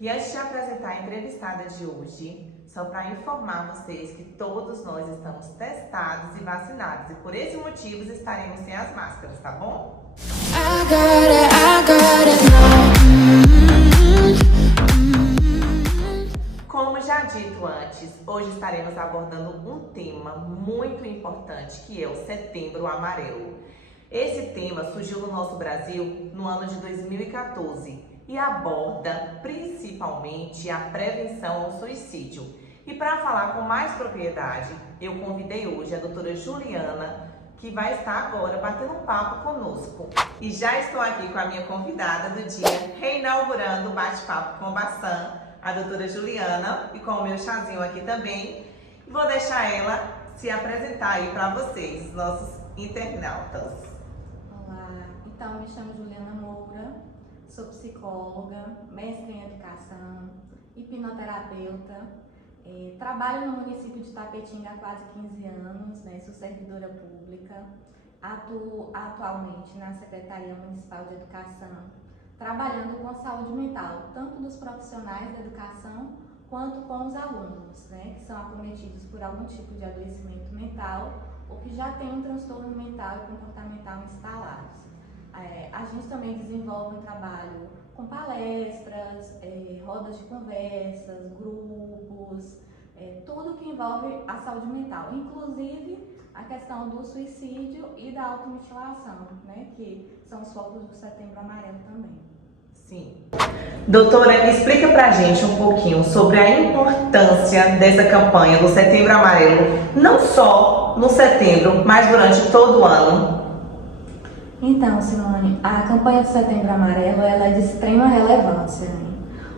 E antes de apresentar a entrevistada de hoje, só para informar vocês que todos nós estamos testados e vacinados e por esse motivo estaremos sem as máscaras, tá bom? Como já dito antes, hoje estaremos abordando um tema muito importante que é o Setembro Amarelo. Esse tema surgiu no nosso Brasil no ano de 2014 e aborda principalmente a prevenção ao suicídio. E para falar com mais propriedade, eu convidei hoje a doutora Juliana, que vai estar agora batendo um papo conosco. E já estou aqui com a minha convidada do dia, reinaugurando o bate-papo com Bassan, a doutora Juliana, e com o meu chazinho aqui também. Vou deixar ela se apresentar aí para vocês, nossos internautas. Olá, então me chamo Juliana Moura, sou psicóloga, mestre em educação, hipnoterapeuta, trabalho no município de Tapetinga há quase 15 anos, sou servidora pública, atuo atualmente na Secretaria Municipal de Educação, trabalhando com a saúde mental, tanto dos profissionais da educação quanto com os alunos, que são acometidos por algum tipo de adoecimento mental ou que já têm um transtorno mental e comportamental instalados. A gente também desenvolve um trabalho com palestras, rodas de conversas, grupos, tudo que envolve a saúde mental, inclusive a questão do suicídio e da automutilação, que são os focos do Setembro Amarelo também. Sim. Doutora, explica pra gente um pouquinho sobre a importância dessa campanha do Setembro Amarelo, não só no setembro, mas durante todo o ano. Então, Simone, a campanha do Setembro Amarelo ela é de extrema relevância,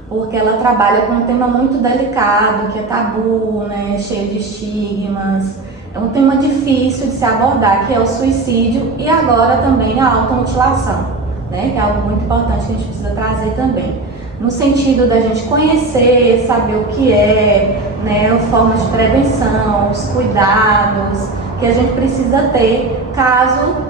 porque ela trabalha com um tema muito delicado, que é tabu, cheio de estigmas. É um tema difícil de se abordar, que é o suicídio e agora também a automutilação, que é algo muito importante que a gente precisa trazer também. No sentido da gente conhecer, saber o que é, as formas de prevenção, os cuidados que a gente precisa ter caso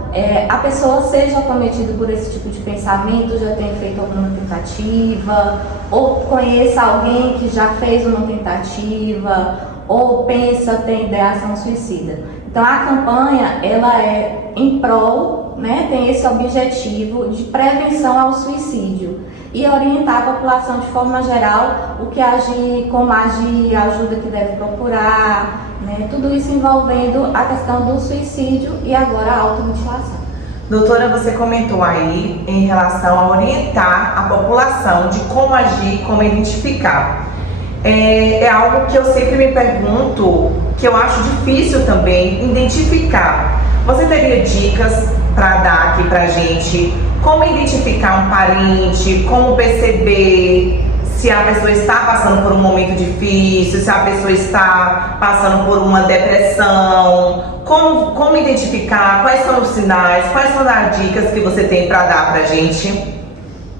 a pessoa seja acometida por esse tipo de pensamento, já tenha feito alguma tentativa, ou conheça alguém que já fez uma tentativa, ou pensa ter ideação suicida. Então a campanha ela é em prol, tem esse objetivo de prevenção ao suicídio e orientar a população de forma geral o que agir, como agir, a ajuda que deve procurar, tudo isso envolvendo a questão do suicídio e agora a automutilação. Doutora, você comentou aí em relação a orientar a população de como agir, como identificar. É algo que eu sempre me pergunto, que eu acho difícil também identificar. Você teria dicas para dar aqui pra gente? Como identificar um parente? Como perceber se a pessoa está passando por um momento difícil, se a pessoa está passando por uma depressão? Como identificar? Quais são os sinais? Quais são as dicas que você tem para dar pra gente?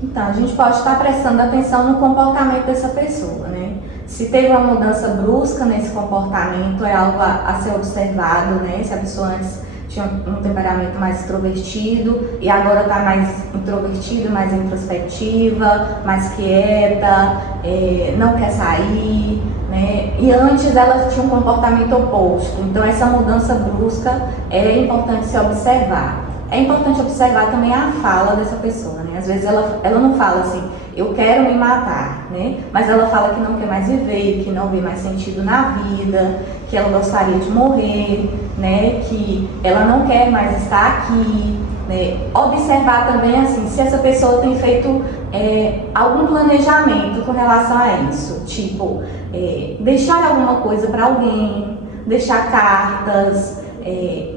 Então, a gente pode estar prestando atenção no comportamento dessa pessoa, Se teve uma mudança brusca nesse comportamento, é algo a ser observado, Se a pessoa antes tinha um temperamento mais extrovertido e agora está mais introvertido, mais introspectiva, mais quieta, não quer sair, E antes ela tinha um comportamento oposto. Então essa mudança brusca é importante se observar. É importante observar também a fala dessa pessoa, Às vezes ela não fala assim, eu quero me matar, Mas ela fala que não quer mais viver, que não vê mais sentido na vida, que ela gostaria de morrer, Que ela não quer mais estar aqui, Observar também assim, se essa pessoa tem feito algum planejamento com relação a isso, tipo, deixar alguma coisa para alguém, deixar cartas.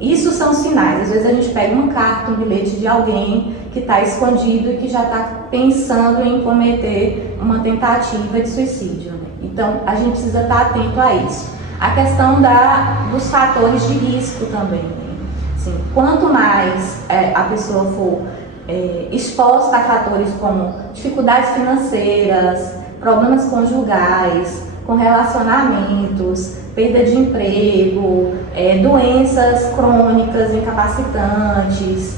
Isso são sinais. Às vezes a gente pega uma carta, um bilhete de alguém que está escondido e que já está pensando em cometer uma tentativa de suicídio. Então a gente precisa estar atento a isso. A questão dos fatores de risco também. Assim, quanto mais a pessoa for exposta a fatores como dificuldades financeiras, problemas conjugais, com relacionamentos, perda de emprego, doenças crônicas incapacitantes,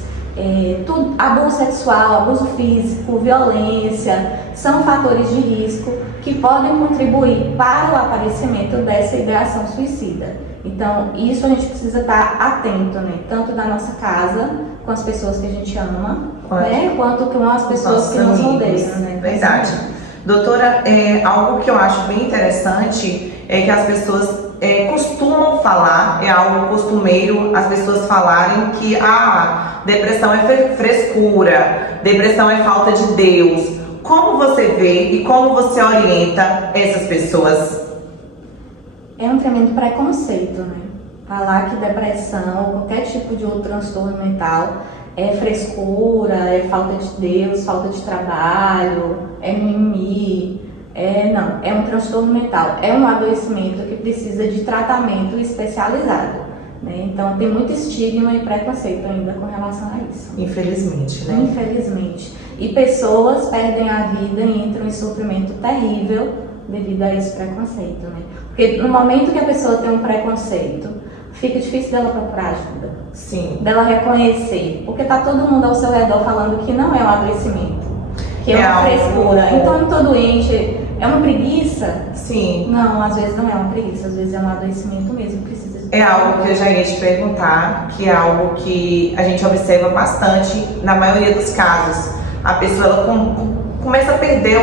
abuso sexual, abuso físico, violência, são fatores de risco que podem contribuir para o aparecimento dessa ideação suicida. Então, isso a gente precisa estar atento, né? Tanto da nossa casa, com as pessoas que a gente ama, né? Quanto com as pessoas que nos rodeiam, né? Verdade. Doutora, algo que eu acho bem interessante é que as pessoas costumam falar, é algo costumeiro, as pessoas falarem que depressão é frescura, depressão é falta de Deus. Como você vê e como você orienta essas pessoas? É um tremendo preconceito, né? Falar que depressão ou qualquer tipo de outro transtorno mental é frescura, é falta de Deus, falta de trabalho, é mimimi. Não, é um transtorno mental, é um adoecimento que precisa de tratamento especializado, né? Então tem muito estigma e preconceito ainda com relação a isso. Infelizmente, né? Infelizmente. E pessoas perdem a vida e entram em sofrimento terrível devido a esse preconceito, né? Porque no momento que a pessoa tem um preconceito, fica difícil dela procurar ajuda. Sim. Dela reconhecer, porque tá todo mundo ao seu redor falando que não é um adoecimento, que é uma frescura. Então eu não tô doente, é uma preguiça? Sim. Não, às vezes não é uma preguiça, às vezes é um adoecimento mesmo, precisa de... É algo que eu já ia te perguntar, que é algo que a gente observa bastante na maioria dos casos. A pessoa ela começa a perder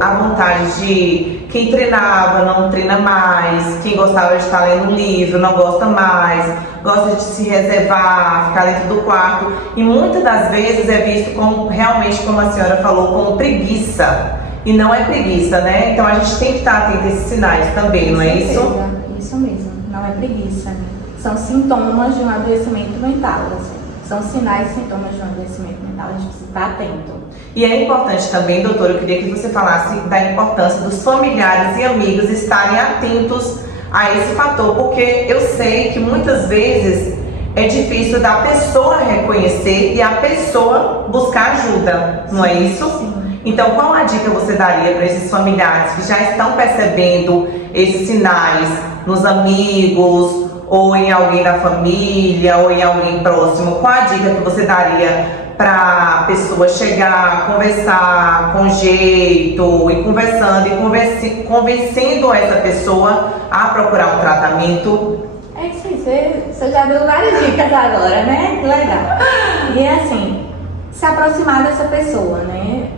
a vontade de... Quem treinava não treina mais, quem gostava de estar lendo um livro não gosta mais, gosta de se reservar, ficar dentro do quarto. E muitas das vezes é visto como, realmente, como a senhora falou, como preguiça. E não é preguiça, né? Então a gente tem que estar atento a esses sinais também, não é isso? Isso mesmo, não é preguiça, né? São sintomas de um adoecimento mental, assim. São sinais e sintomas de um adoecimento mental, a gente precisa estar atento. E é importante também, doutora, eu queria que você falasse da importância dos familiares e amigos estarem atentos a esse fator, porque eu sei que muitas vezes é difícil da pessoa reconhecer e a pessoa buscar ajuda, não é isso? Sim. Então, qual a dica você daria para esses familiares que já estão percebendo esses sinais nos amigos, ou em alguém da família, ou em alguém próximo? Qual a dica que você daria para a pessoa chegar, conversar com jeito, e conversando e convencendo essa pessoa a procurar um tratamento? É isso aí, você já deu várias dicas agora, né? Que legal. E é assim, se aproximar dessa pessoa, né?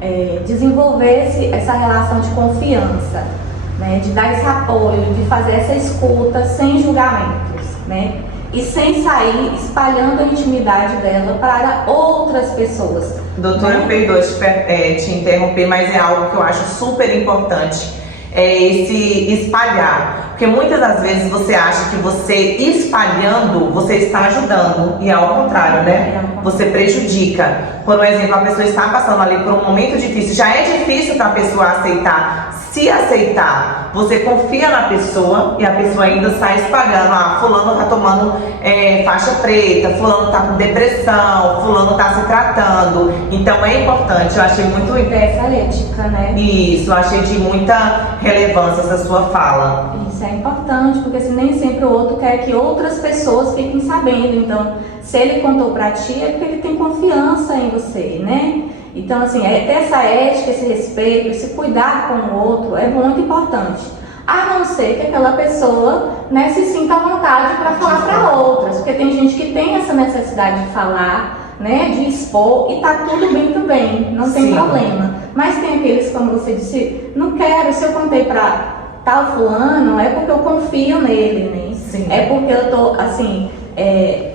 Desenvolver essa relação de confiança, né? De dar esse apoio, de fazer essa escuta sem julgamentos, né? E sem sair espalhando a intimidade dela para outras pessoas. Doutora, né? perdoe te interromper, mas é algo que eu acho super importante. É esse espalhar. Porque muitas das vezes você acha que você espalhando, você está ajudando. E é ao contrário, né? Você prejudica. Por exemplo, a pessoa está passando ali por um momento difícil. Já é difícil para a pessoa aceitar. Se aceitar, você confia na pessoa e a pessoa ainda sai espalhando. Fulano tá tomando faixa preta, fulano tá com depressão, fulano tá se tratando. Então é importante, eu achei muito... Essa ética, né? Isso, eu achei de muita relevância essa sua fala. Isso é importante, porque assim, nem sempre o outro quer que outras pessoas fiquem sabendo. Então, se ele contou pra ti, é porque ele tem confiança em você, né? Então, assim, ter essa ética, esse respeito, esse cuidado com o outro é muito importante. A não ser que aquela pessoa, né, se sinta à vontade para falar para outras. Porque tem gente que tem essa necessidade de falar, né, de expor, e tá tudo bem, não tem Sim. problema. Mas tem aqueles, como você disse, não quero, se eu contei para tal fulano, é porque eu confio nele, né? Sim. É porque eu tô, assim,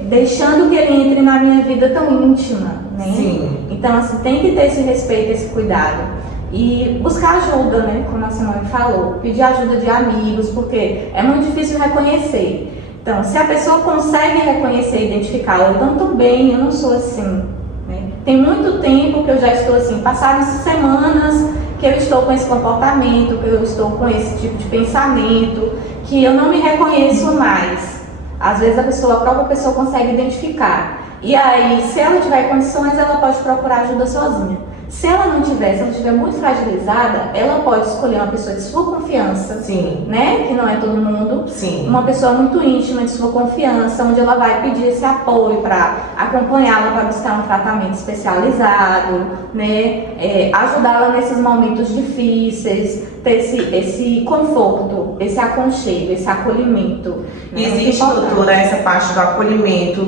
deixando que ele entre na minha vida tão íntima, né? Sim. Então, assim, tem que ter esse respeito, esse cuidado. E buscar ajuda, né? Como a Simone falou. Pedir ajuda de amigos, porque é muito difícil reconhecer. Então, se a pessoa consegue reconhecer e identificar, eu não estou bem, eu não sou assim, né? Tem muito tempo que eu já estou assim, passaram semanas que eu estou com esse comportamento, que eu estou com esse tipo de pensamento, que eu não me reconheço mais. Às vezes a própria pessoa consegue identificar. E aí, se ela tiver condições, ela pode procurar ajuda sozinha. Se ela não tiver, se ela estiver muito fragilizada, ela pode escolher uma pessoa de sua confiança, Sim. né? Que não é todo mundo. Sim. Uma pessoa muito íntima de sua confiança, onde ela vai pedir esse apoio para acompanhá-la para buscar um tratamento especializado, né? Ajudá-la nesses momentos difíceis, ter esse conforto, esse aconchego, esse acolhimento. Né? Existe, doutora, essa parte do acolhimento,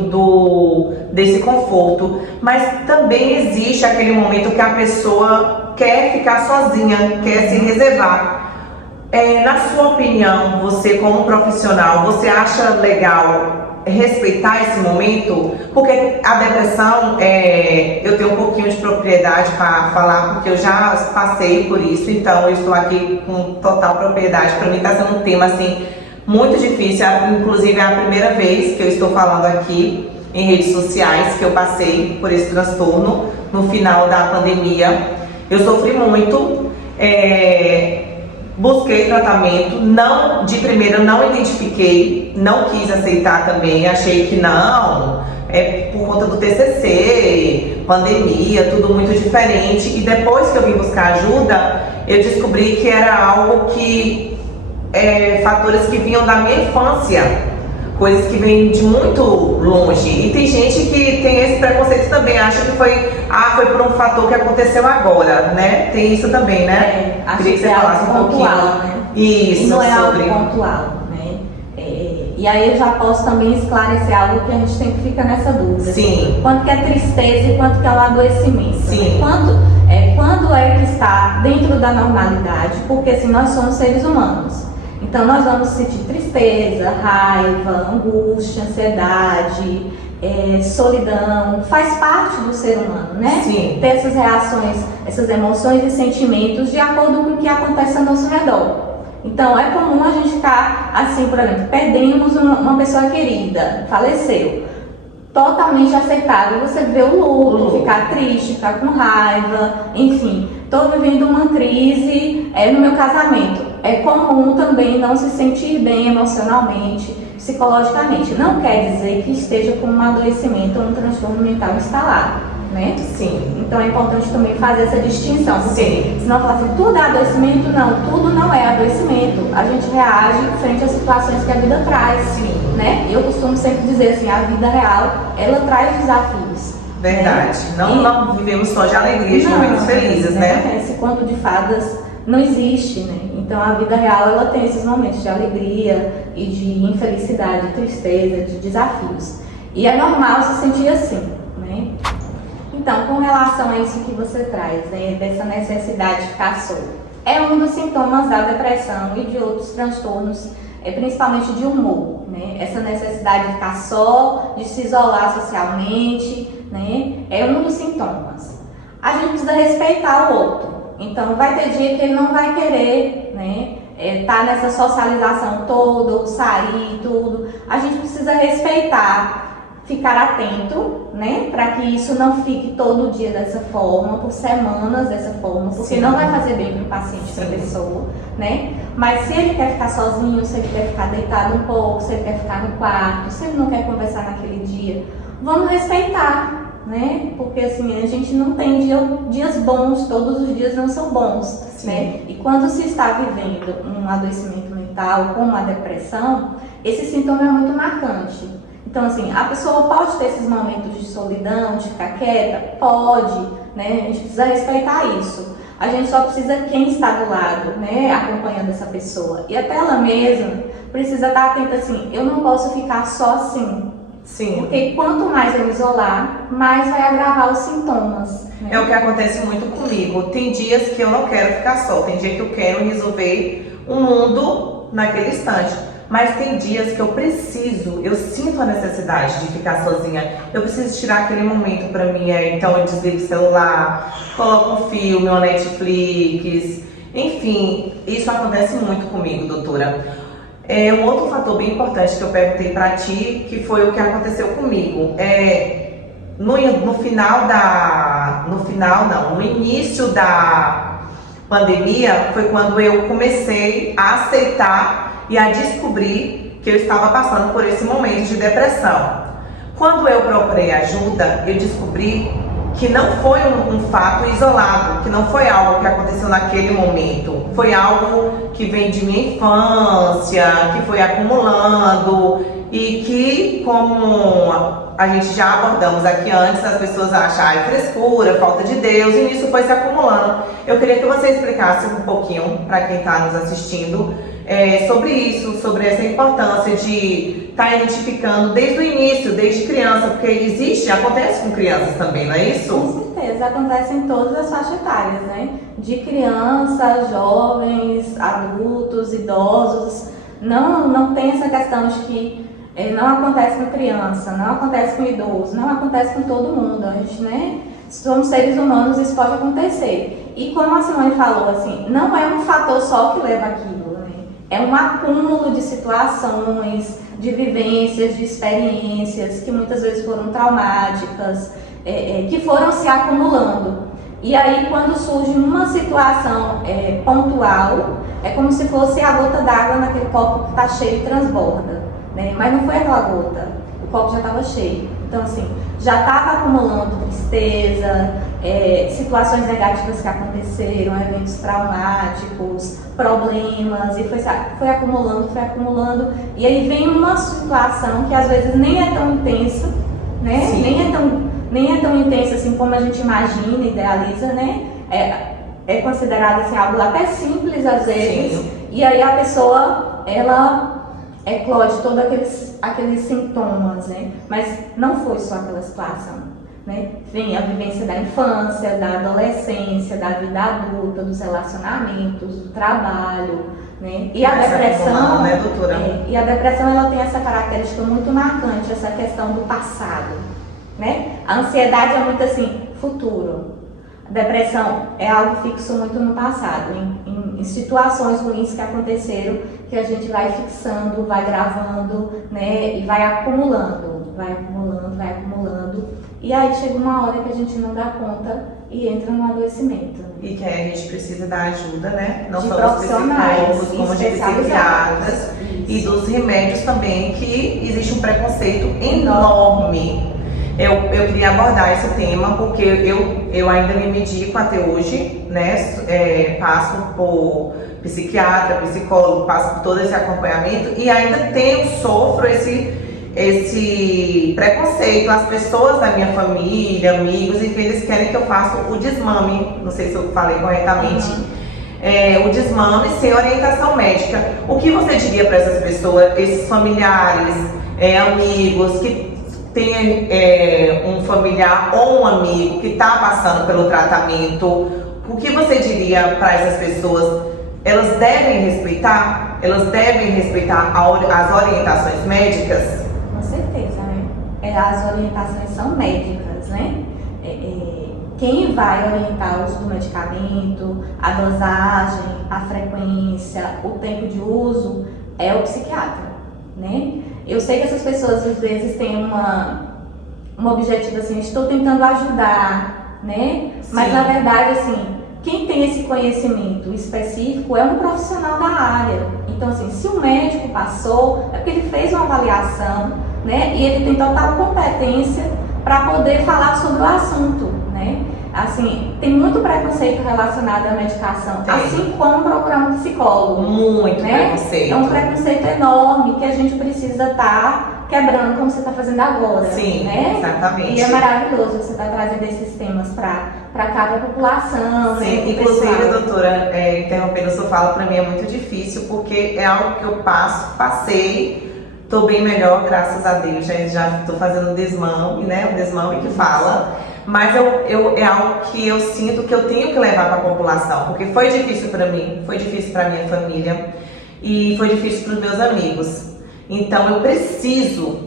desse conforto, mas também existe aquele momento que a pessoa quer ficar sozinha, quer se reservar. Na sua opinião, você como profissional, você acha legal respeitar esse momento? Porque a depressão, eu tenho um pouquinho de propriedade para falar, porque eu já passei por isso, então eu estou aqui com total propriedade. Para mim está sendo um tema assim muito difícil, inclusive é a primeira vez que eu estou falando aqui em redes sociais que eu passei por esse transtorno no final da pandemia. Eu sofri muito, busquei tratamento, de primeira não identifiquei, não quis aceitar também, achei que não, por conta do TCC, pandemia, tudo muito diferente. E depois que eu vim buscar ajuda, eu descobri que era algo que, fatores que vinham da minha infância, coisas que vêm de muito longe. E tem gente que tem esse preconceito também, acha que foi por um fator que aconteceu agora, né? Tem isso também, né? Acho que é algo pontual, né? Isso, e não é sobre... algo pontual, né? E aí eu já posso também esclarecer algo que a gente sempre fica nessa dúvida. Sim. Quanto que é tristeza e quanto que é um adoecimento. Sim. Né? Quando é que está dentro da normalidade, porque assim, nós somos seres humanos. Então nós vamos sentir tristeza, raiva, angústia, ansiedade, solidão, faz parte do ser humano, né? Sim. Ter essas reações, essas emoções e sentimentos de acordo com o que acontece ao nosso redor. Então é comum a gente ficar assim, por exemplo, perdemos uma pessoa querida, faleceu. Totalmente aceitável você viver o luto, ficar triste, ficar com raiva, enfim, estou vivendo uma crise no meu casamento. É comum também não se sentir bem emocionalmente, psicologicamente. Não quer dizer que esteja com um adoecimento ou um transtorno mental instalado, né? Sim. Então é importante também fazer essa distinção, porque Sim. senão falar assim, tudo é adoecimento, não, tudo não é adoecimento. A gente reage frente às situações que a vida traz. Sim. Né? Eu costumo sempre dizer assim, a vida real, ela traz desafios. Verdade. Né? Não vivemos só de alegria, de momentos felizes, né? Esse conto de fadas não existe, né? Então a vida real, ela tem esses momentos de alegria e de infelicidade, de tristeza, de desafios. E é normal se sentir assim, né? Então, com relação a isso que você traz, né, dessa necessidade de ficar só, é um dos sintomas da depressão e de outros transtornos, principalmente de humor, né? Essa necessidade de ficar só, de se isolar socialmente, né? É um dos sintomas. A gente precisa respeitar o outro. Então, vai ter dia que ele não vai querer, né? Tá nessa socialização toda, ou sair, tudo. A gente precisa respeitar, ficar atento, né? Para que isso não fique todo dia dessa forma, por semanas dessa forma, porque não vai fazer bem para o paciente, para a pessoa, né? Mas se ele quer ficar sozinho, se ele quer ficar deitado um pouco, se ele quer ficar no quarto, se ele não quer conversar naquele dia, vamos respeitar, né? Porque assim, a gente não tem dias bons, todos os dias não são bons, né? E quando se está vivendo um adoecimento mental, como a depressão, esse sintoma é muito marcante. Então, assim, a pessoa pode ter esses momentos de solidão, de ficar quieta? Pode, né? A gente precisa respeitar isso. A gente só precisa quem está do lado, né? Acompanhando essa pessoa. E até ela mesma precisa estar atenta, assim, eu não posso ficar só assim. Sim. Porque quanto mais eu me isolar, mais vai agravar os sintomas. Né? É o que acontece muito comigo. Tem dias que eu não quero ficar só, tem dia que eu quero resolver o mundo naquele instante. Mas tem dias que eu sinto a necessidade de ficar sozinha. Eu preciso tirar aquele momento pra mim, então eu desligo o celular, coloco um filme, uma Netflix, enfim, isso acontece muito comigo, doutora. Um outro fator bem importante que eu perguntei pra ti, que foi o que aconteceu comigo. No início da pandemia, foi quando eu comecei a aceitar e a descobrir que eu estava passando por esse momento de depressão. Quando eu procurei ajuda, eu descobri que não foi um fato isolado, que não foi algo que aconteceu naquele momento, foi algo que vem de minha infância, que foi acumulando e que, como a gente já abordamos aqui antes, as pessoas acham frescura, falta de Deus, e isso foi se acumulando. Eu queria que você explicasse um pouquinho para quem está nos assistindo sobre isso, sobre essa importância de estar identificando desde o início, desde criança, porque acontece com crianças também, não é isso? Com certeza, acontece em todas as faixas etárias, né? De crianças, jovens, adultos, idosos. Não tem essa questão de que não acontece com criança, não acontece com idoso, não acontece com todo mundo. A gente, né? Somos seres humanos, isso pode acontecer. E como a Simone falou, assim, não é um fator só que leva aquilo, né? É um acúmulo de situações, de vivências, de experiências que muitas vezes foram traumáticas, que foram se acumulando. E aí, quando surge uma situação pontual, é como se fosse a gota d'água naquele copo que está cheio e transborda, né? Mas não foi aquela gota, o copo já estava cheio. Então, assim, já estava acumulando tristeza, situações negativas que aconteceram, eventos traumáticos, problemas, e foi acumulando. E aí vem uma situação que às vezes nem é tão intensa, né? Nem é tão intensa assim como a gente imagina, idealiza, né? É considerado assim, algo até simples às vezes. Sim. E aí a pessoa, ela eclode todos aqueles sintomas, né? Mas não foi só aquela situação, né? Vem a vivência da infância, da adolescência, da vida adulta, dos relacionamentos, do trabalho, né? E a depressão, né, doutora? E a depressão, ela tem essa característica muito marcante, essa questão do passado, né? A ansiedade é muito assim, futuro. A depressão é algo fixo muito no passado, em situações ruins que aconteceram, que a gente vai fixando, vai gravando, né? E vai acumulando. E aí chega uma hora que a gente não dá conta e entra no adoecimento. E que aí a gente precisa da ajuda, né? Não de só dos psicólogos, como de psiquiatras e dos remédios também, que existe um preconceito enorme. Eu queria abordar esse tema porque eu ainda me medico até hoje, né? Passo por psiquiatra, psicólogo, passo por todo esse acompanhamento e ainda sofro esse preconceito. As pessoas da minha família, amigos, enfim, eles querem que eu faça o desmame, não sei se eu falei corretamente, o desmame sem orientação médica. O que você diria para essas pessoas, esses familiares, amigos, que tem um familiar ou um amigo que está passando pelo tratamento? O que você diria para essas pessoas? Elas devem respeitar? Elas devem respeitar as orientações médicas? Com certeza, né? As orientações são médicas, né? Quem vai orientar o uso do medicamento, a dosagem, a frequência, o tempo de uso é o psiquiatra, né? Eu sei que essas pessoas às vezes têm um objetivo assim, estou tentando ajudar, né? Sim. Mas na verdade, assim, quem tem esse conhecimento específico é um profissional da área. Então, assim, se o médico passou, é porque ele fez uma avaliação, né? E ele tem total competência para poder falar sobre o assunto, né? Assim, tem muito preconceito relacionado à medicação, assim como procurar um psicólogo. Muito, né? Preconceito. É um preconceito enorme que a gente precisa estar quebrando, como você está fazendo agora. Sim, né? Exatamente. E é maravilhoso você estar trazendo esses temas para cá, para a população. Sim, né? Inclusive, doutora, interrompendo sua fala, para mim é muito difícil, porque é algo que eu passei. Estou bem melhor, graças a Deus, já estou fazendo desmame, né? O desmame que fala. Mas é algo que eu sinto que eu tenho que levar para a população, porque foi difícil para mim, foi difícil para minha família e foi difícil para os meus amigos. Então eu preciso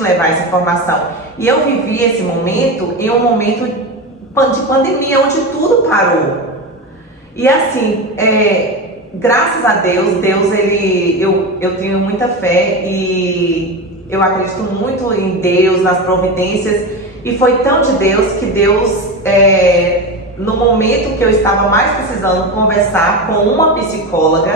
levar essa informação. E eu vivi esse momento em um momento de pandemia, onde tudo parou. E assim, graças a Deus, eu tenho muita fé e eu acredito muito em Deus, nas providências. E foi tão de Deus que Deus, no momento que eu estava mais precisando conversar com uma psicóloga,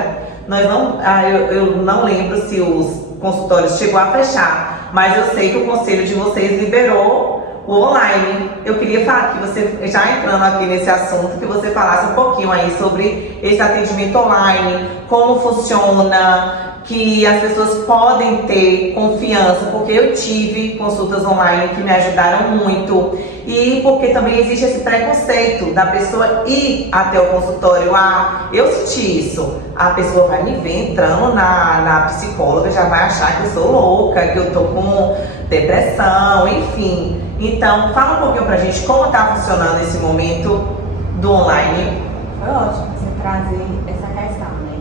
eu não lembro se os consultórios chegou a fechar, mas eu sei que o conselho de vocês liberou o online. Eu queria falar que você, já entrando aqui nesse assunto, que você falasse um pouquinho aí sobre esse atendimento online, como funciona, que as pessoas podem ter confiança, porque eu tive consultas online que me ajudaram muito e porque também existe esse preconceito da pessoa ir até o consultório. Ah, eu senti isso, a pessoa vai me ver entrando na psicóloga, já vai achar que eu sou louca, que eu tô com depressão, enfim. Então, fala um pouquinho pra gente como tá funcionando esse momento do online. Foi ótimo você trazer essa questão, né?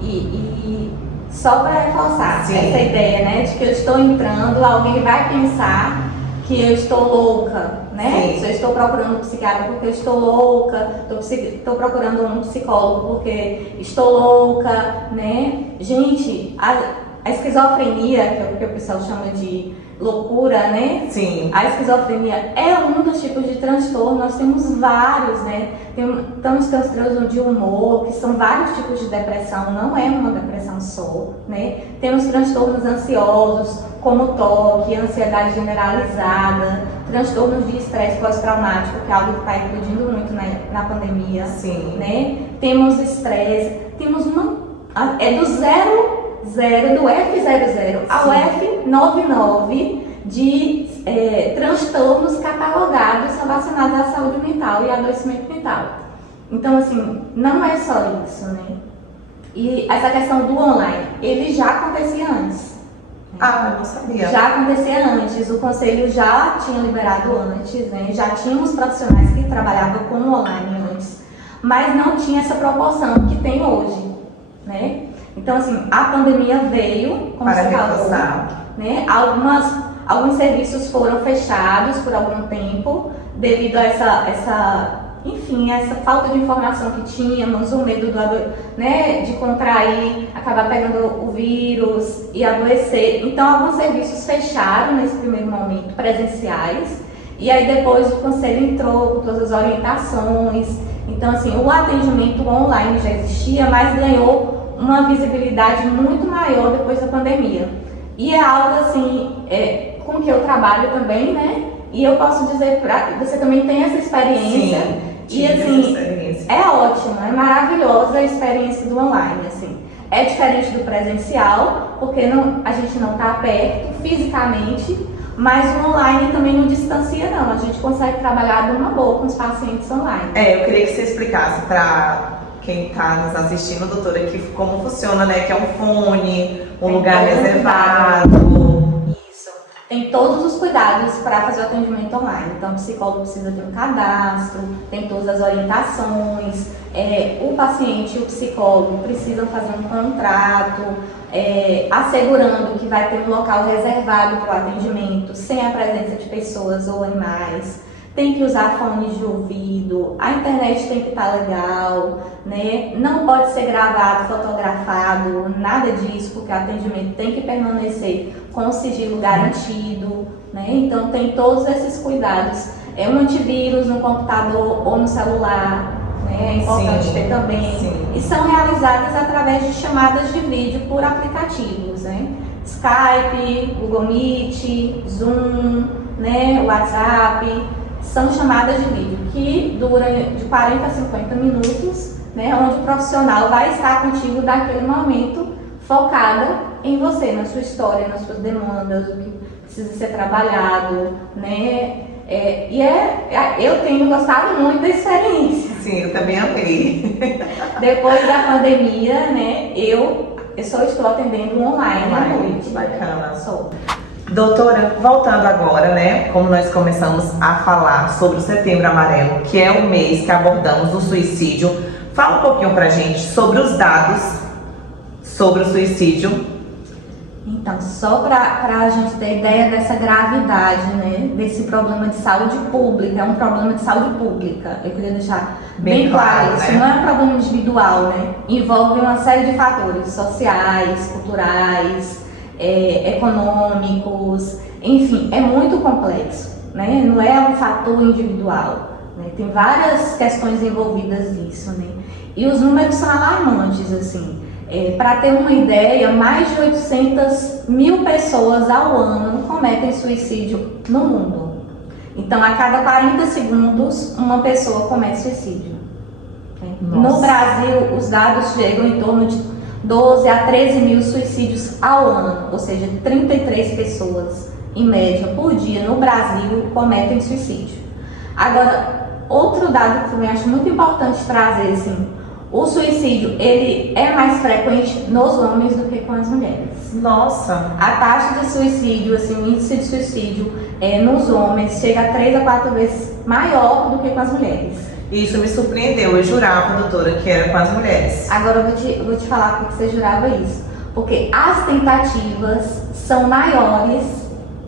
E só para reforçar Sim. essa ideia, né, de que eu estou entrando, alguém vai pensar que eu estou louca, né? Sim. Se eu estou procurando um psiquiatra porque eu estou louca, estou procurando um psicólogo porque estou louca, né? Gente, a esquizofrenia, que o pessoal chama de loucura, né? Sim. A esquizofrenia é um dos tipos de transtorno, nós temos vários, né? Temos transtornos de humor, que são vários tipos de depressão, não é uma depressão só, né? Temos transtornos ansiosos, como toque, ansiedade generalizada, transtornos de estresse pós-traumático, que é algo que está explodindo muito na pandemia. Sim. Né? Temos estresse, temos do do F00 ao F99 de transtornos catalogados relacionados à saúde mental e adoecimento mental. Então, assim, não é só isso, né? E essa questão do online, ele já acontecia antes. Ah, eu não sabia. Já acontecia antes, o conselho já tinha liberado antes, né? Já tínhamos profissionais que trabalhavam com online antes, mas não tinha essa proporção que tem hoje, né? Então, assim, a pandemia veio, como para você falou, reforçar, né? Alguns serviços foram fechados por algum tempo devido a essa falta de informação que tínhamos, o medo né, de contrair, acabar pegando o vírus e adoecer. Então, alguns serviços fecharam nesse primeiro momento, presenciais, e aí depois o conselho entrou com todas as orientações. Então, assim, o atendimento online já existia, mas ganhou uma visibilidade muito maior depois da pandemia. E é algo, assim, com que eu trabalho também, né? E eu posso dizer, você também tem essa experiência. Sim. E assim, é ótimo, é maravilhosa a experiência do online, assim. É diferente do presencial, porque a gente não está perto fisicamente, mas o online também não distancia não, a gente consegue trabalhar de uma boa com os pacientes online. Eu queria que você explicasse para quem está nos assistindo, doutora, aqui como funciona, né? Que é um fone, um lugar reservado. Tem todos os cuidados para fazer o atendimento online. Então, o psicólogo precisa ter um cadastro, tem todas as orientações, o paciente e o psicólogo precisam fazer um contrato, assegurando que vai ter um local reservado para o atendimento, sem a presença de pessoas ou animais. Tem que usar fones de ouvido, a internet tem que estar legal, né? Não pode ser gravado, fotografado, nada disso, porque o atendimento tem que permanecer com o sigilo garantido, né? Então tem todos esses cuidados. Um antivírus no computador ou no celular, né? É importante ter também. Sim. E são realizadas através de chamadas de vídeo por aplicativos, né? Skype, Google Meet, Zoom, né? WhatsApp. São chamadas de vídeo que duram de 40 a 50 minutos, né, onde o profissional vai estar contigo naquele momento, focada em você, na sua história, nas suas demandas, o que precisa ser trabalhado, né? Eu tenho gostado muito da experiência. Sim, eu também amei. Depois da pandemia, né, eu só estou atendendo online à noite. Bacana. Sou. Doutora, voltando agora, né, como nós começamos a falar sobre o Setembro Amarelo, que é o mês que abordamos o suicídio, fala um pouquinho pra gente sobre os dados sobre o suicídio. Então, só para a gente ter ideia dessa gravidade, né, desse problema de saúde pública, é um problema de saúde pública, eu queria deixar bem claro, isso, né? Não é um problema individual, né, envolve uma série de fatores sociais, culturais, econômicos, enfim, é muito complexo, né? Não é um fator individual, né? Tem várias questões envolvidas nisso, né? E os números são alarmantes, assim. Para ter uma ideia, mais de 800 mil pessoas ao ano cometem suicídio no mundo. Então, a cada 40 segundos, uma pessoa comete suicídio. No Brasil, os dados chegam em torno de 12 a 13 mil suicídios ao ano, ou seja, 33 pessoas em média por dia no Brasil cometem suicídio. Agora, outro dado que também acho muito importante trazer, assim, o suicídio, ele é mais frequente nos homens do que com as mulheres. Nossa! A taxa de suicídio, assim, o índice de suicídio nos homens chega a 3 a 4 vezes maior do que com as mulheres. Isso me surpreendeu, eu jurava, doutora, que era com as mulheres. Agora eu vou te falar por que você jurava isso. Porque as tentativas são maiores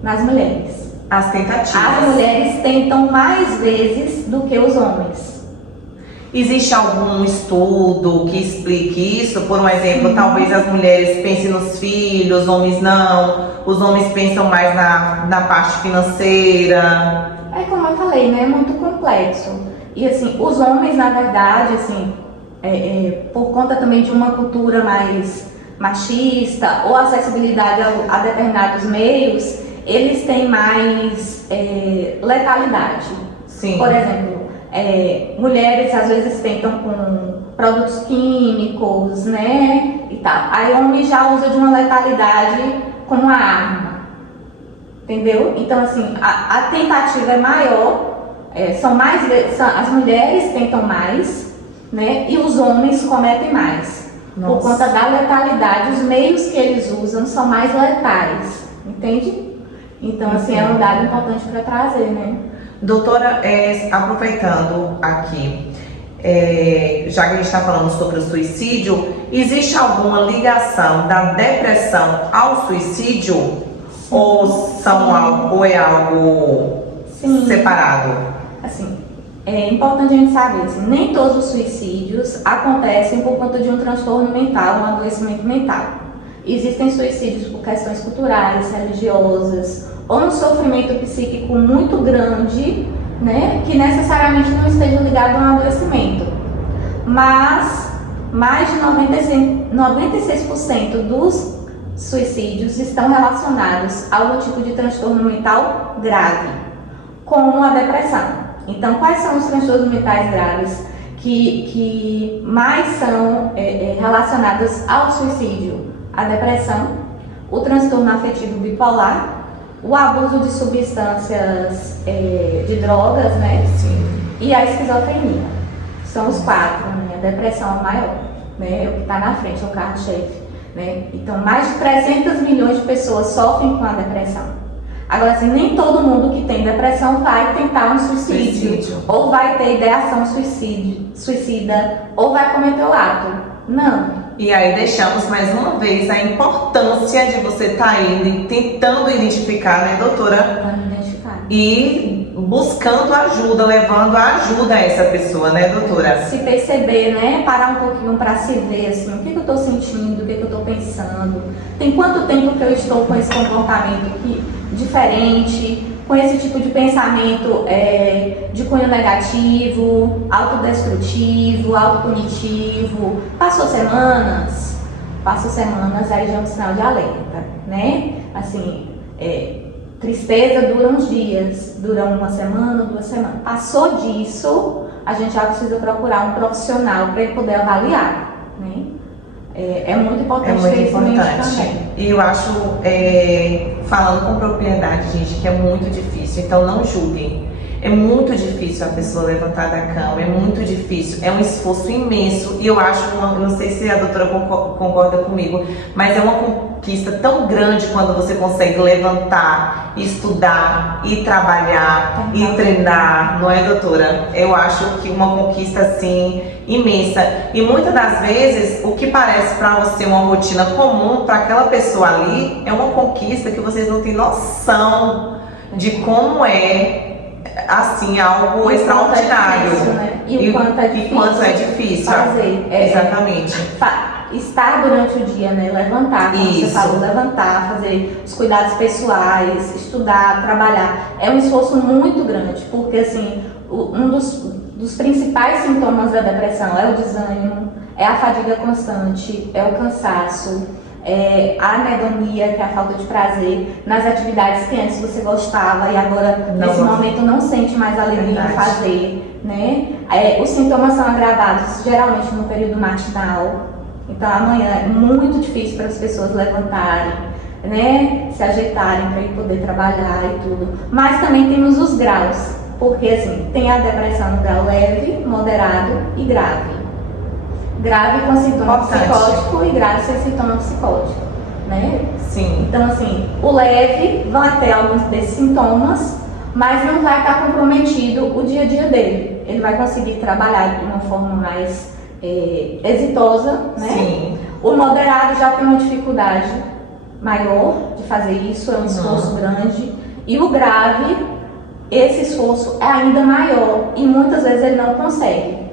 nas mulheres. As tentativas. As mulheres tentam mais vezes do que os homens. Existe algum estudo que explique isso? Por um exemplo, talvez as mulheres pensem nos filhos, os homens não. Os homens pensam mais na parte financeira. É como eu falei, né? É muito complexo. E assim, os homens, na verdade, assim, por conta também de uma cultura mais machista ou acessibilidade a determinados meios, eles têm mais letalidade. Sim. Por exemplo, mulheres às vezes tentam com produtos químicos, né, e tal. Aí o homem já usa de uma letalidade como uma arma, entendeu? Então assim, a tentativa é maior, as mulheres tentam mais, né, e os homens cometem mais. Nossa. Por conta da letalidade, os meios que eles usam são mais letais, entende? Então assim, é um dado importante para trazer, né? Doutora, aproveitando aqui, já que a gente está falando sobre o suicídio, existe alguma ligação da depressão ao suicídio? Sim. Ou é algo Sim. separado? Assim, é importante a gente saber, assim, nem todos os suicídios acontecem por conta de um transtorno mental, um adoecimento mental. Existem suicídios por questões culturais, religiosas, ou um sofrimento psíquico muito grande, né, que necessariamente não esteja ligado a um adoecimento. Mas mais de 96% dos suicídios estão relacionados a algum tipo de transtorno mental grave, como a depressão. Então, quais são os transtornos mentais graves que mais são relacionados ao suicídio? A depressão, o transtorno afetivo bipolar, o abuso de substâncias de drogas, né? Sim. E a esquizofrenia. São os 4, né? A depressão é o maior, né? É o que está na frente, é o carro-chefe, né? Então, mais de 300 milhões de pessoas sofrem com a depressão. Agora, assim, nem todo mundo que tem depressão vai tentar um suicídio. Ou vai ter ideação suicida, ou vai cometer o ato. Não. E aí deixamos mais uma vez a importância de você estar indo tentando identificar, né, doutora? E buscando ajuda, levando ajuda a essa pessoa, né, doutora? Se perceber, né, parar um pouquinho para se ver, assim, o que eu estou sentindo, o que eu estou pensando. Tem quanto tempo que eu estou com esse comportamento diferente, com esse tipo de pensamento de cunho negativo, autodestrutivo, autopunitivo. Passou semanas, aí já é um sinal de alerta, né? Assim, tristeza dura uns dias, dura uma semana, 2 semanas. Passou disso, a gente já precisa procurar um profissional para ele poder avaliar, né? É muito importante ter isso em mente também. E eu acho, falando com propriedade, gente, que é muito difícil, então não julguem. É muito difícil a pessoa levantar da cama, é muito difícil, é um esforço imenso. E eu acho, não sei se a doutora concorda comigo, mas é uma conquista tão grande quando você consegue levantar, estudar, e trabalhar, e treinar, não é, doutora? Eu acho que uma conquista assim imensa. E muitas das vezes o que parece para você uma rotina comum, para aquela pessoa ali é uma conquista que vocês não têm noção de como assim, algo extraordinário. Difícil, né? E o quanto é difícil fazer. Exatamente. Estar durante o dia, né? Levantar, como você falou, levantar, fazer os cuidados pessoais, estudar, trabalhar. É um esforço muito grande, porque assim, um dos principais sintomas da depressão é o desânimo, é a fadiga constante, é o cansaço, a anedonia, que é a falta de prazer nas atividades que antes você gostava e agora nesse momento não sente mais alegria em fazer, né? Os sintomas são agravados geralmente no período matinal, Então amanhã é muito difícil para as pessoas levantarem, né, se ajeitarem para ir poder trabalhar e tudo. Mas também temos os graus, porque assim, tem a depressão no grau leve, moderado e grave. Grave com sintoma psicótico e grave sem sintoma psicótico, né? Sim. Então assim, o leve vai ter alguns desses sintomas, mas não vai estar comprometido o dia a dia dele. Ele vai conseguir trabalhar de uma forma mais exitosa, né? Sim. O moderado já tem uma dificuldade maior de fazer isso, é um esforço grande. E o grave, esse esforço é ainda maior e muitas vezes ele não consegue.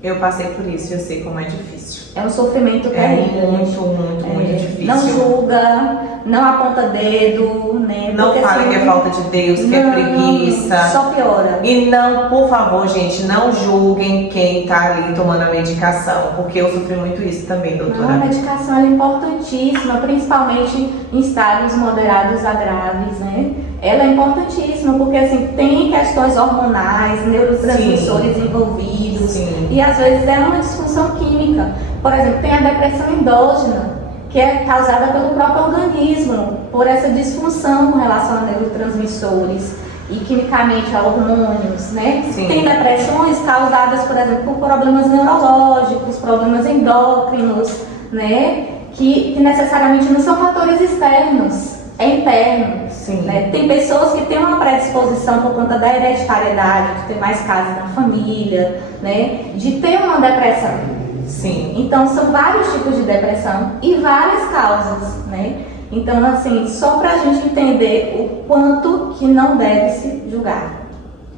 Eu passei por isso e eu sei como é difícil. É um sofrimento terrível. Muito difícil. Não julga, não aponta dedo, né? Não Porque, fala assim, que é falta de Deus, que é preguiça. Só piora. E não, por favor, gente, não julguem quem tá ali tomando a medicação, porque eu sofri muito isso também, doutora. Não, a medicação é importantíssima, principalmente em estádios moderados a graves, né? Ela é importantíssima porque assim, tem questões hormonais, neurotransmissores envolvidos. Sim. E às vezes é uma disfunção química. Por exemplo, tem a depressão endógena, que é causada pelo próprio organismo, por essa disfunção com relação a neurotransmissores e quimicamente a hormônios, né? Sim. Tem depressões causadas, por exemplo, por problemas neurológicos, problemas endócrinos, né? Que necessariamente não são fatores externos, é interno. Sim. Né? Tem pessoas que têm uma predisposição por conta da hereditariedade, de ter mais casos na família, né? De ter uma depressão. Sim. Então são vários tipos de depressão e várias causas, né? Então assim, só pra gente entender o quanto que não deve se julgar.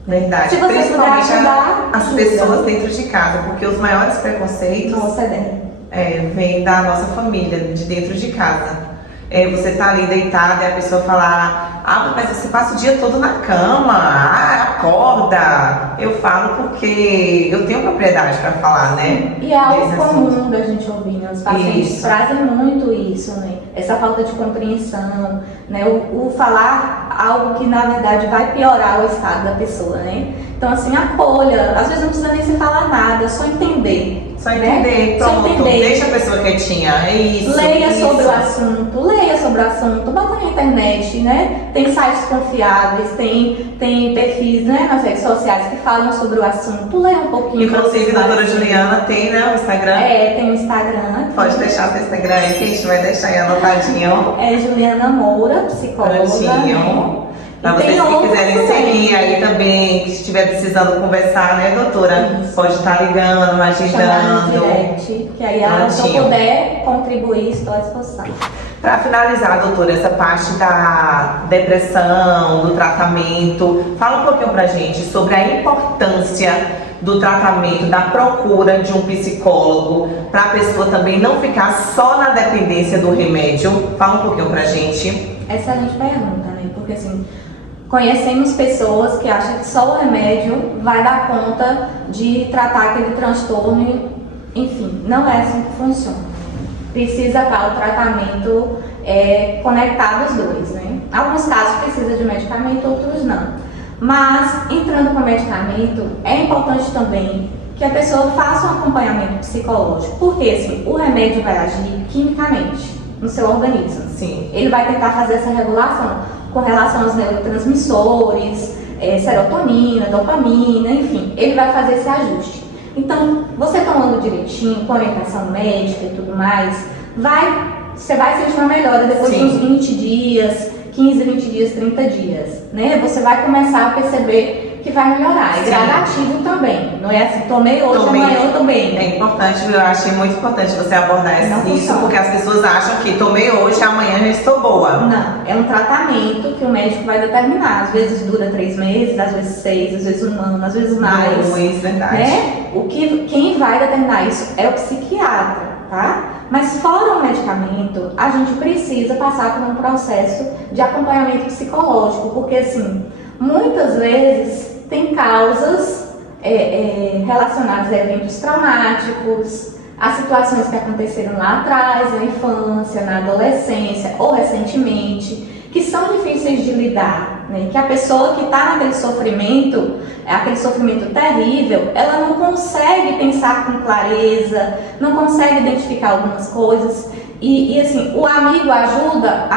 Verdade. Se você Principalmente puder ajudar, as ajuda. pessoas dentro de casa, porque os maiores preconceitos Você deve. vêm da nossa família, de dentro de casa. Você tá ali deitada e a pessoa falar, mas você passa o dia todo na cama, acorda. Eu falo porque eu tenho propriedade para falar, né? E é algo Desse comum assunto. da gente ouvir, né? Os pacientes Isso. trazem muito isso, né? Essa falta de compreensão, né? O falar algo que na verdade vai piorar o estado da pessoa, né? Então assim, acolha, às vezes não precisa nem se falar nada, só entender. Só entender, né? pronto, Só entender. deixa a pessoa quietinha, é isso. Leia isso. sobre o assunto, bota na internet, né? Tem sites confiáveis, tem perfis, né, nas redes sociais que falam sobre o assunto, leia um pouquinho. Inclusive, a doutora Juliana tem, né, o Instagram? Tem o Instagram. Pode deixar o seu Instagram aí, que a gente vai deixar aí anotadinho. É Juliana Moura, psicóloga. Prontinho. Pra E tem vocês que outros quiserem também. seguir aí também, que estiver precisando conversar, né, doutora? Isso. Pode estar ligando, Chamar no agendando. direct, que aí se eu Prontinho. puder contribuir, estou à disposição. Para finalizar, doutora, essa parte da depressão, do tratamento, fala um pouquinho pra gente sobre a importância do tratamento, da procura de um psicólogo, para a pessoa também não ficar só na dependência do remédio. Fala um pouquinho pra gente. Excelente pergunta, né? Porque assim, conhecemos pessoas que acham que só o remédio vai dar conta de tratar aquele transtorno, enfim, não é assim que funciona. Precisa estar o tratamento conectado os dois, né? Alguns casos precisa de medicamento, outros não. Mas, entrando com medicamento, é importante também que a pessoa faça um acompanhamento psicológico, porque assim, o remédio vai agir quimicamente no seu organismo. Sim. Ele vai tentar fazer essa regulação com relação aos neurotransmissores, serotonina, dopamina, enfim, ele vai fazer esse ajuste. Então, você tomando direitinho, com orientação médica e tudo mais, você vai sentir uma melhora depois de uns 20 dias, 15, 20 dias, 30 dias, né? Você vai começar a perceber que vai melhorar. É gradativo também, não é assim, tomei hoje, amanhã eu tô bem. É importante, eu achei muito importante você abordar isso, porque as pessoas acham que tomei hoje, amanhã já estou boa. Não, é um tratamento que o médico vai determinar. Às vezes dura 3 meses, às vezes 6, às vezes 1 ano, às vezes mais. Isso, verdade. Né? Quem vai determinar isso é o psiquiatra, tá? Mas fora o medicamento, a gente precisa passar por um processo de acompanhamento psicológico, porque assim, muitas vezes tem causas relacionadas a eventos traumáticos, a situações que aconteceram lá atrás, na infância, na adolescência ou recentemente, que são difíceis de lidar, né? Que a pessoa que está naquele sofrimento, aquele sofrimento terrível, ela não consegue pensar com clareza, não consegue identificar algumas coisas. E assim, o amigo ajuda,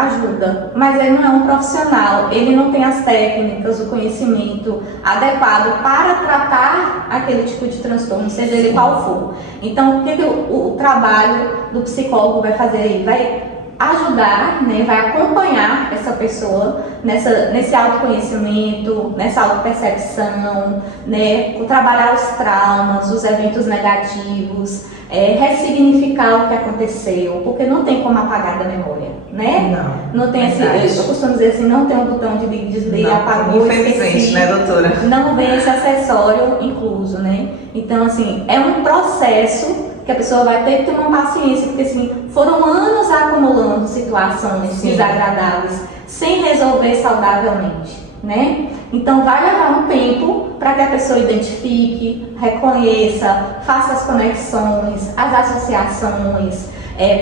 mas ele não é um profissional, ele não tem as técnicas, o conhecimento adequado para tratar aquele tipo de transtorno, seja ele qual for. Então, o que o trabalho do psicólogo vai fazer aí? Vai ajudar, né, vai acompanhar essa pessoa nesse autoconhecimento, nessa autopercepção, né, trabalhar os traumas, os eventos negativos, ressignificar o que aconteceu, porque não tem como apagar da memória, né? Não tem esse, eu costumo dizer assim, não tem um botão de desligue, apagou, esqueci, né, doutora? Não vem esse acessório incluso, né? Então, assim, é um processo que a pessoa vai ter que ter uma paciência, porque assim, foram anos acumulando situações desagradáveis sem resolver saudavelmente, né? Então vai levar um tempo para que a pessoa identifique, reconheça, faça as conexões, as associações,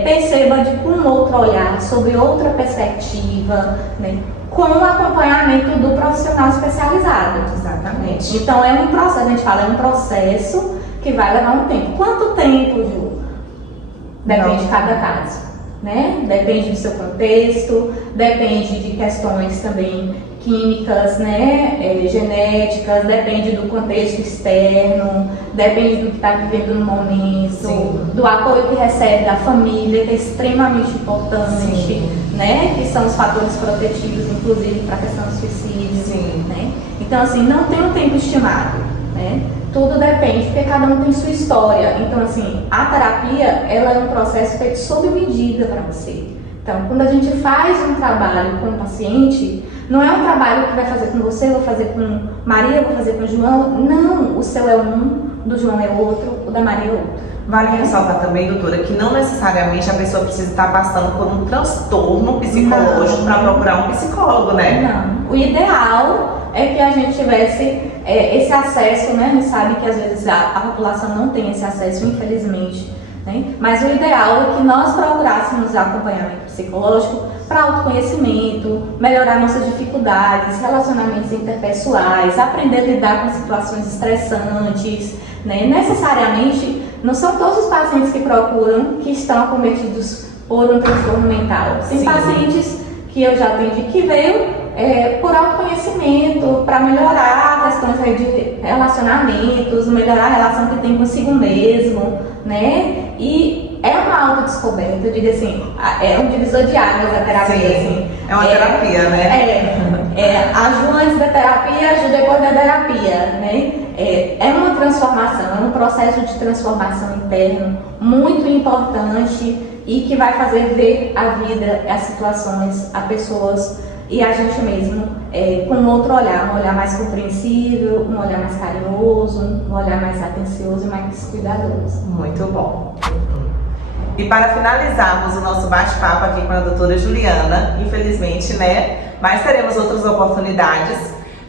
perceba com um outro olhar, sobre outra perspectiva, né? Com o acompanhamento do profissional especializado. Exatamente. Então é um processo, a gente fala, é um processo que vai levar um tempo. Quanto tempo, Ju? Depende de cada caso, né? Depende do seu contexto, depende de questões também químicas, né? Genéticas, depende do contexto externo, depende do que está vivendo no momento, do apoio que recebe da família, que é extremamente importante, né? Que são os fatores protetivos, inclusive para a questão do suicídio, né? Então, assim, não tem um tempo estimado, né? Tudo depende, porque cada um tem sua história. Então, assim, a terapia, ela é um processo feito sob medida para você. Então, quando a gente faz um trabalho com o paciente, não é um trabalho que vai fazer com você, eu vou fazer com Maria, eu vou fazer com o João. Não, o seu é um, do João é outro, o da Maria é outro. Vale ressaltar também, doutora, que não necessariamente a pessoa precisa estar passando por um transtorno psicológico para procurar um psicólogo, né? Não. O ideal é que a gente tivesse esse acesso, né? A gente sabe que às vezes a população não tem esse acesso, infelizmente, né? Mas o ideal é que nós procurássemos acompanhamento psicológico para autoconhecimento, melhorar nossas dificuldades, relacionamentos interpessoais, aprender a lidar com situações estressantes, né? Necessariamente, não são todos os pacientes que procuram que estão acometidos por um transtorno mental. Tem pacientes que eu já atendi que veio por autoconhecimento, para melhorar questões de relacionamentos, melhorar a relação que tem consigo mesmo, né? E é uma autodescoberta, eu digo assim, é um divisor de águas a terapia. Assim. É uma terapia, né? Ajuda antes da terapia, ajuda depois da terapia, né? É uma transformação, é um processo de transformação interno muito importante e que vai fazer ver a vida, as situações, as pessoas e a gente mesmo com um outro olhar, um olhar mais compreensível, um olhar mais carinhoso, um olhar mais atencioso e mais cuidadoso. Muito bom. E para finalizarmos o nosso bate-papo aqui com a doutora Juliana, infelizmente, né? Mas teremos outras oportunidades.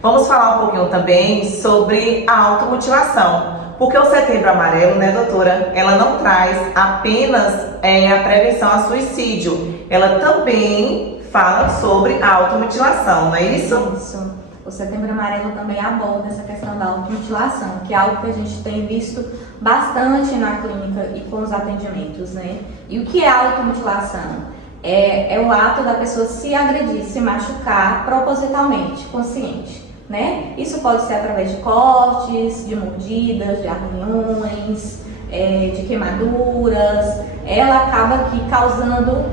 Vamos falar um pouquinho também sobre a automutilação. Porque o Setembro Amarelo, né, doutora, ela não traz apenas a prevenção ao suicídio. Ela também fala sobre a automutilação, não é isso? Isso. O Setembro Amarelo também aborda essa questão da automutilação, que é algo que a gente tem visto bastante na clínica e com os atendimentos, né? E o que é a automutilação? É o ato da pessoa se agredir, se machucar propositalmente, consciente, né? Isso pode ser através de cortes, de mordidas, de arranhões, de queimaduras. Ela acaba aqui causando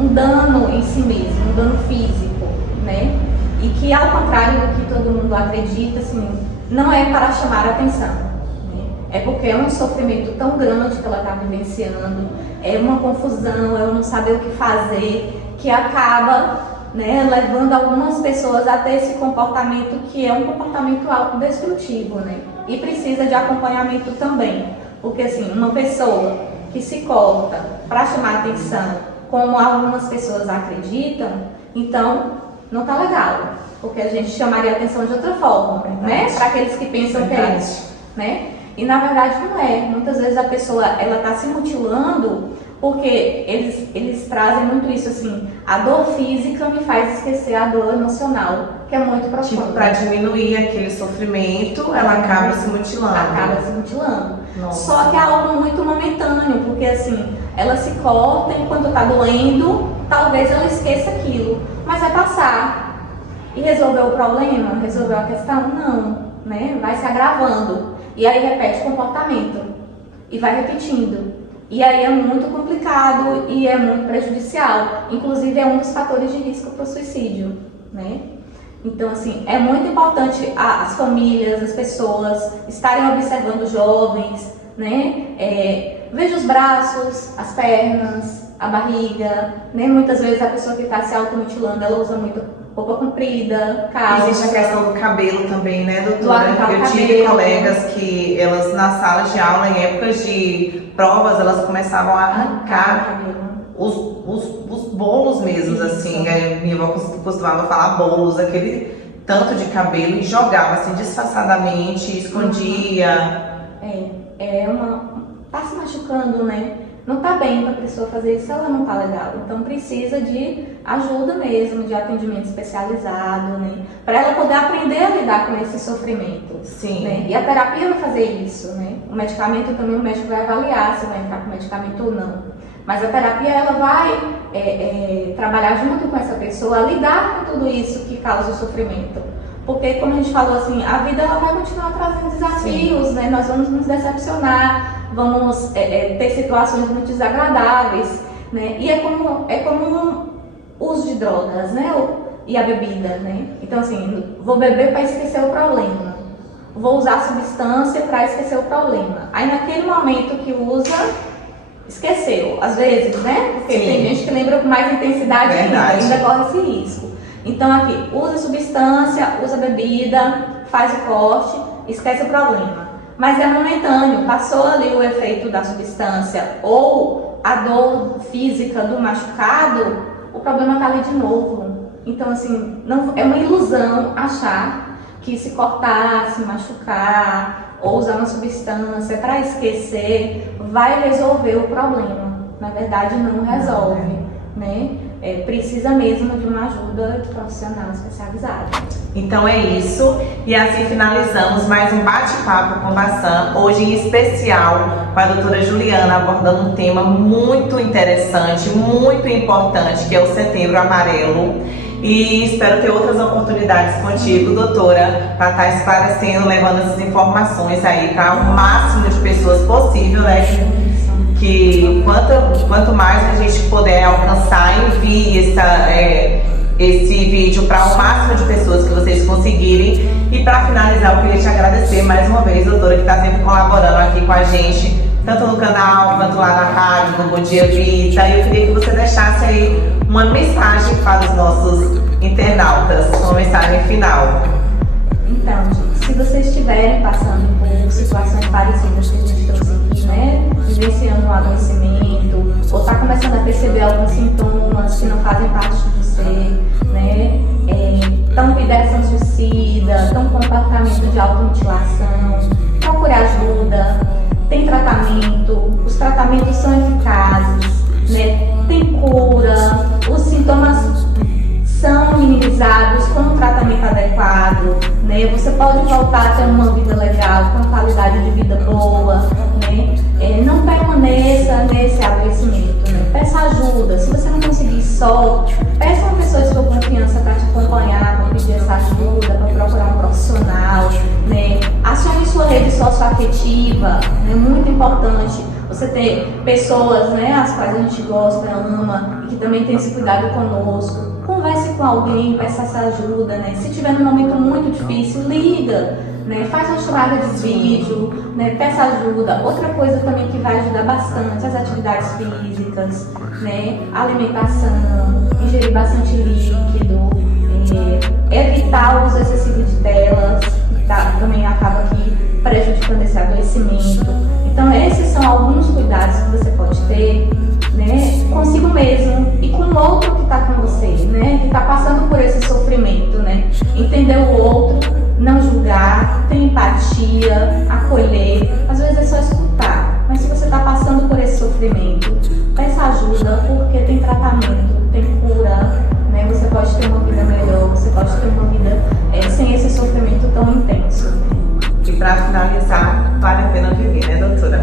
um dano em si mesmo, um dano físico, né? E que, ao contrário do que todo mundo acredita, assim, não é para chamar a atenção, né? É porque é um sofrimento tão grande que ela está vivenciando, é uma confusão, é não saber o que fazer, que acaba, né, levando algumas pessoas a ter esse comportamento que é um comportamento autodestrutivo, né? E precisa de acompanhamento também, porque assim, uma pessoa que se corta para chamar a atenção, como algumas pessoas acreditam, então não tá legal, porque a gente chamaria a atenção de outra forma, né? Para aqueles que pensam que é isso, né? E na verdade não é. Muitas vezes a pessoa ela tá se mutilando porque eles trazem muito isso assim, a dor física me faz esquecer a dor emocional, que é muito profunda. Tipo, para diminuir aquele sofrimento, ela acaba se mutilando. Acaba se mutilando. Nossa. Só que é algo muito momentâneo, porque assim, ela se corta enquanto tá doendo, talvez ela esqueça aquilo, mas vai passar. E resolveu o problema? Resolveu a questão? Não, né? Vai se agravando. E aí repete o comportamento. E vai repetindo. E aí é muito complicado e é muito prejudicial. Inclusive é um dos fatores de risco para o suicídio, né? Então, assim, é muito importante as famílias, as pessoas estarem observando os jovens, né? Veja os braços, as pernas, a barriga, né? Muitas vezes a pessoa que está se automutilando, ela usa muito roupa comprida, calça. Existe a questão do cabelo também, né, doutora? Do arrancar Eu o tive cabelo. colegas que elas, nas salas de aula, em épocas de provas, elas começavam a arrancar os bolos mesmo, Isso. assim. Minha avó costumava falar bolos, aquele tanto de cabelo, e jogava assim disfarçadamente, escondia. Tá se machucando, né? Não tá bem para a pessoa fazer isso, ela não tá legal. Então precisa de ajuda mesmo, de atendimento especializado, né? Para ela poder aprender a lidar com esse sofrimento. Sim. Né? E a terapia vai fazer isso, né? O medicamento também, o médico vai avaliar se vai entrar com medicamento ou não. Mas a terapia, ela vai trabalhar junto com essa pessoa a lidar com tudo isso que causa o sofrimento. Porque, como a gente falou assim, a vida ela vai continuar trazendo desafios, né? Nós vamos nos decepcionar, vamos ter situações muito desagradáveis, né? E é como um uso de drogas, né? E a bebida, né? Então, assim, vou beber para esquecer o problema. Vou usar substância para esquecer o problema. Aí, naquele momento que usa, esqueceu. Às vezes, né? Porque Sim. tem gente que lembra com mais intensidade ainda corre esse risco. Então aqui, usa substância, usa bebida, faz o corte, esquece o problema. Mas é momentâneo, passou ali o efeito da substância ou a dor física do machucado, o problema está ali de novo. Então assim, não, é uma ilusão achar que se cortar, se machucar ou usar uma substância para esquecer, vai resolver o problema. Na verdade não resolve, né? Precisa mesmo de uma ajuda profissional especializada. Então é isso, e assim finalizamos mais um bate-papo com Bassan, hoje em especial com a doutora Juliana, abordando um tema muito interessante, muito importante, que é o Setembro Amarelo. E espero ter outras oportunidades contigo, doutora, para estar esclarecendo, levando essas informações aí para o máximo de pessoas possível, né? Que quanto mais a gente puder alcançar, envie esse vídeo para o máximo de pessoas que vocês conseguirem. E para finalizar, eu queria te agradecer mais uma vez, doutora, que está sempre colaborando aqui com a gente, tanto no canal quanto lá na rádio, no Bom Dia Vita. E eu queria que você deixasse aí uma mensagem para os nossos internautas, uma mensagem final. Então, gente, se vocês estiverem passando por situações parecidas que a gente trouxe aqui, né, vivenciando um adoecimento, ou está começando a perceber alguns sintomas que não fazem parte de você, né, estão com ideação suicida, estão com comportamento de automutilação, procure ajuda, tem tratamento, os tratamentos são eficazes, né, tem cura, os sintomas são minimizados com um tratamento adequado, né? Você pode voltar a ter uma vida legal, com uma qualidade de vida boa, né? Não permaneça nesse adoecimento, né? Peça ajuda. Se você não conseguir só, peça uma pessoa de sua confiança para te acompanhar, para pedir essa ajuda, para procurar um profissional, né? Acione sua rede socioafetiva, é muito importante. Você ter pessoas, né, as quais a gente gosta, ama, e que também tem esse cuidado conosco. Converse com alguém, peça essa ajuda, né? Se tiver num momento muito difícil, liga, né? Faz uma chamada de vídeo, né? Peça ajuda. Outra coisa também que vai ajudar bastante, as atividades físicas, né? Alimentação, ingerir bastante líquido, evitar o uso excessivo de telas, que também acaba aqui prejudicando esse adoecimento. Então esses são alguns cuidados que você pode ter, né, consigo mesmo e com o outro que está com você, né, que está passando por esse sofrimento, né, entender o outro, não julgar, ter empatia, acolher, às vezes é só escutar, mas se você está passando por esse sofrimento, peça ajuda, porque tem tratamento, tem cura, né? Você pode ter uma vida melhor, você pode ter uma vida sem esse sofrimento tão intenso. E para finalizar, vale a pena viver, né, doutora?